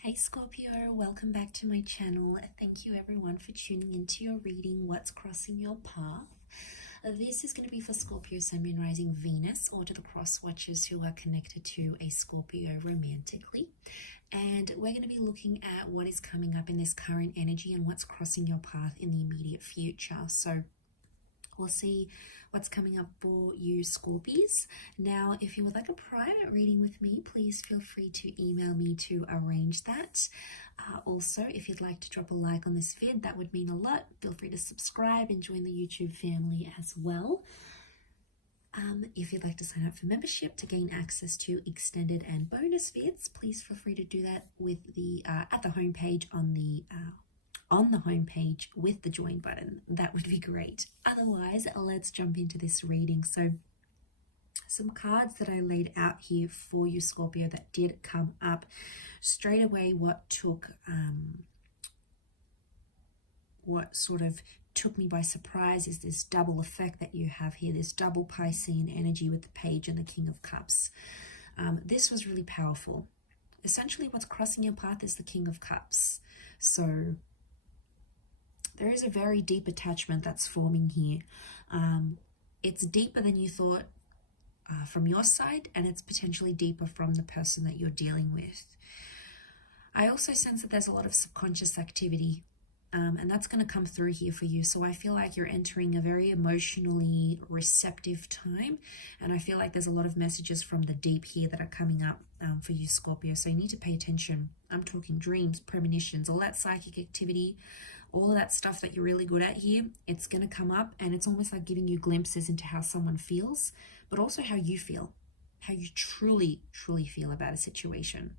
Hey Scorpio, welcome back to my channel. Thank you everyone for tuning into your reading, What's Crossing Your Path. This is going to be for Scorpio, Sun, Moon, Rising, Venus, or to the cross watchers who are connected to a Scorpio romantically. And we're going to be looking at what is coming up in this current energy and what's crossing your path in the immediate future. So we'll see what's coming up for you Scorpies. Now, if you would like a private reading with me, please feel free to email me to arrange that. Also, if you'd like to drop a like on this vid, that would mean a lot. Feel free to subscribe and join the YouTube family as well. If you'd like to sign up for membership to gain access to extended and bonus vids, please feel free to do that with the at the homepage on the homepage with the join button. That would be great. Otherwise, let's jump into this reading. So some cards that I laid out here for you Scorpio that did come up straight away. What sort of took me by surprise is this double effect that you have here, this double Piscean energy with the Page and the King of Cups. This was really powerful. Essentially what's crossing your path is the King of Cups. So there is a very deep attachment that's forming here. It's deeper than you thought from your side, and it's potentially deeper from the person that you're dealing with. I also sense that there's a lot of subconscious activity, and that's going to come through here for you. So I feel like you're entering a very emotionally receptive time, and I feel like there's a lot of messages from the deep here that are coming up for you Scorpio. So you need to pay attention. I'm talking dreams, premonitions, all that psychic activity, all of that stuff that you're really good at here. It's going to come up, and it's almost like giving you glimpses into how someone feels, but also how you feel, how you truly feel about a situation.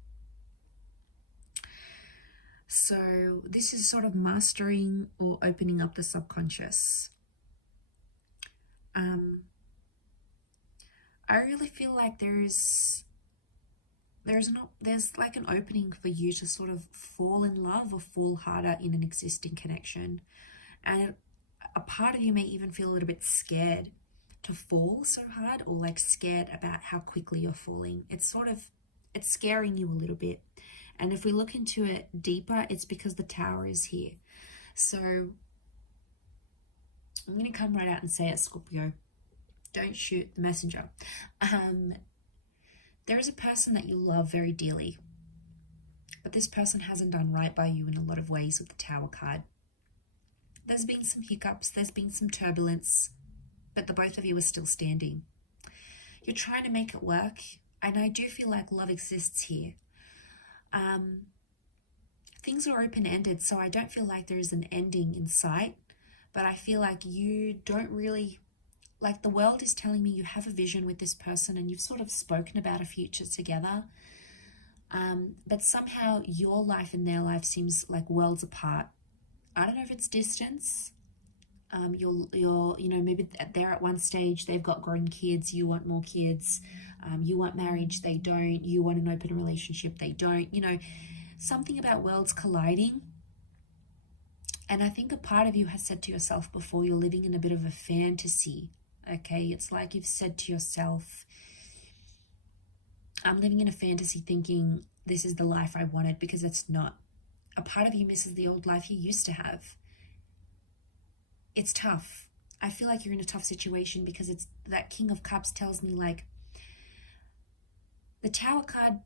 So this is sort of mastering or opening up the subconscious. I really feel like there's like an opening for you to sort of fall in love or fall harder in an existing connection. And a part of you may even feel a little bit scared to fall so hard, or like scared about how quickly you're falling. It's scaring you a little bit. And if we look into it deeper, it's because the Tower is here. So I'm going to come right out and say it, Scorpio. Don't shoot the messenger. There is a person that you love very dearly, but this person hasn't done right by you in a lot of ways with the Tower card. There's been some hiccups, there's been some turbulence, but the both of you are still standing. You're trying to make it work, and I do feel like love exists here. Things are open-ended, so I don't feel like there is an ending in sight, but I feel like you don't really, like the world is telling me you have a vision with this person and you've sort of spoken about a future together, but somehow your life and their life seems like worlds apart. I don't know if it's distance. Maybe they're at one stage, they've got grown kids, you want more kids, you want marriage, they don't, you want an open relationship, they don't, something about worlds colliding. And I think a part of you has said to yourself before, you're living in a bit of a fantasy. Okay, it's like you've said to yourself, I'm living in a fantasy thinking this is the life I wanted, because it's not. A part of you misses the old life you used to have. It's tough. I feel like you're in a tough situation because it's that King of Cups tells me, like, the Tower card,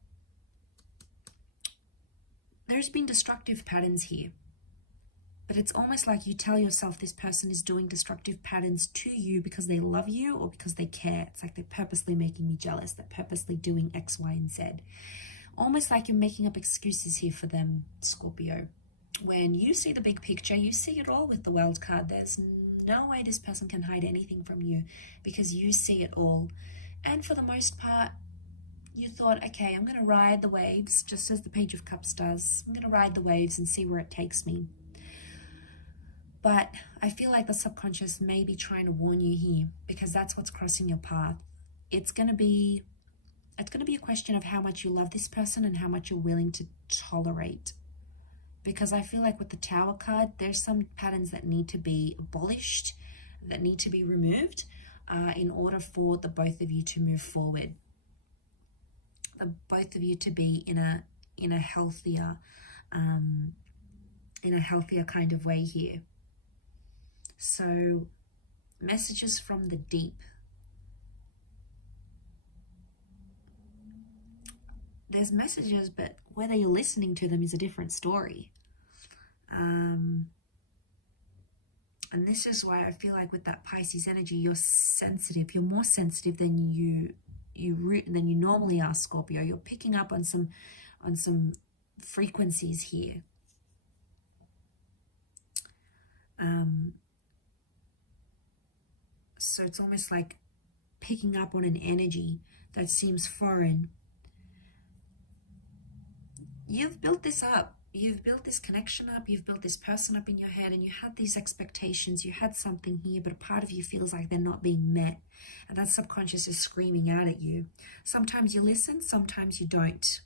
there's been destructive patterns here. But it's almost like you tell yourself this person is doing destructive patterns to you because they love you or because they care. It's like they're purposely making me jealous. They're purposely doing X, Y, and Z. Almost like you're making up excuses here for them, Scorpio. When you see the big picture, you see it all with the World card. There's no way this person can hide anything from you because you see it all. And for the most part, you thought, okay, I'm going to ride the waves, just as the Page of Cups does. I'm going to ride the waves and see where it takes me. But I feel like the subconscious may be trying to warn you here, because that's what's crossing your path. It's going to be a question of how much you love this person and how much you're willing to tolerate. Because I feel like with the Tower card, there's some patterns that need to be abolished, that need to be removed in order for the both of you to move forward. The both of you to be in a in a healthier kind of way here. So messages from the deep. There's messages, but whether you're listening to them is a different story. And this is why I feel like with that Pisces energy, you're sensitive. You're more sensitive than you normally are, Scorpio. You're picking up on some frequencies here. So it's almost like picking up on an energy that seems foreign. You've built this up. You've built this connection up. You've built this person up in your head, and you had these expectations. You had something here, but a part of you feels like they're not being met. And that subconscious is screaming out at you. Sometimes you listen, sometimes you don't.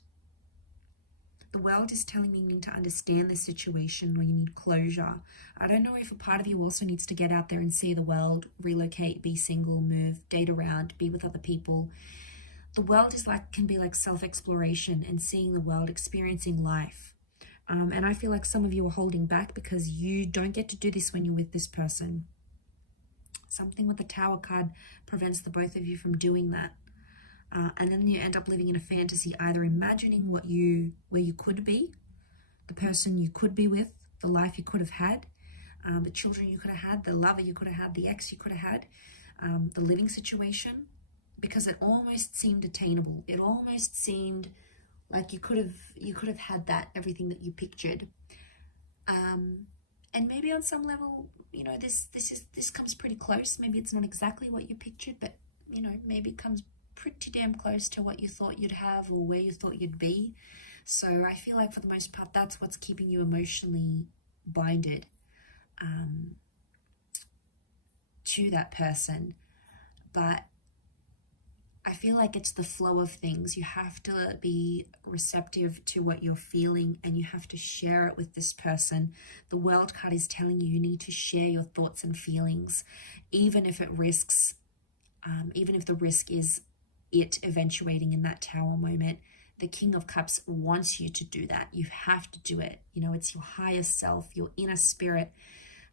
The world is telling me you need to understand the situation, or you need closure. I don't know if a part of you also needs to get out there and see the world, relocate, be single, move, date around, be with other people. The world can be like self-exploration and seeing the world, experiencing life. And I feel like some of you are holding back because you don't get to do this when you're with this person. Something with the Tower card prevents the both of you from doing that. And then you end up living in a fantasy, either imagining where you could be, the person you could be with, the life you could have had, the children you could have had, the lover you could have had, the ex you could have had, the living situation, because it almost seemed attainable. It almost seemed like you could have had that, everything that you pictured. And maybe on some level, you know, this comes pretty close. Maybe it's not exactly what you pictured, but you know, maybe it comes pretty damn close to what you thought you'd have or where you thought you'd be. So I feel like for the most part, that's what's keeping you emotionally binded to that person. But I feel like it's the flow of things. You have to be receptive to what you're feeling, and you have to share it with this person. The World card is telling you need to share your thoughts and feelings, even if the risk is it eventuating in that Tower moment. The King of Cups wants you to do that. You have to do it. You know, it's your higher self, your inner spirit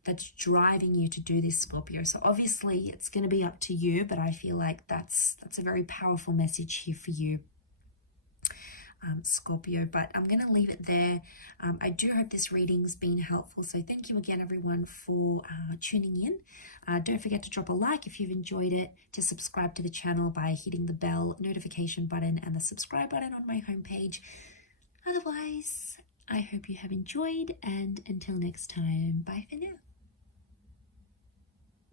that's driving you to do this, Scorpio. So obviously it's going to be up to you, but I feel like that's a very powerful message here for you, Scorpio. But I'm going to leave it there. I do hope this reading's been helpful. So thank you again, everyone, for tuning in. Don't forget to drop a like if you've enjoyed it, to subscribe to the channel by hitting the bell notification button and the subscribe button on my homepage. Otherwise, I hope you have enjoyed, and until next time, bye for now.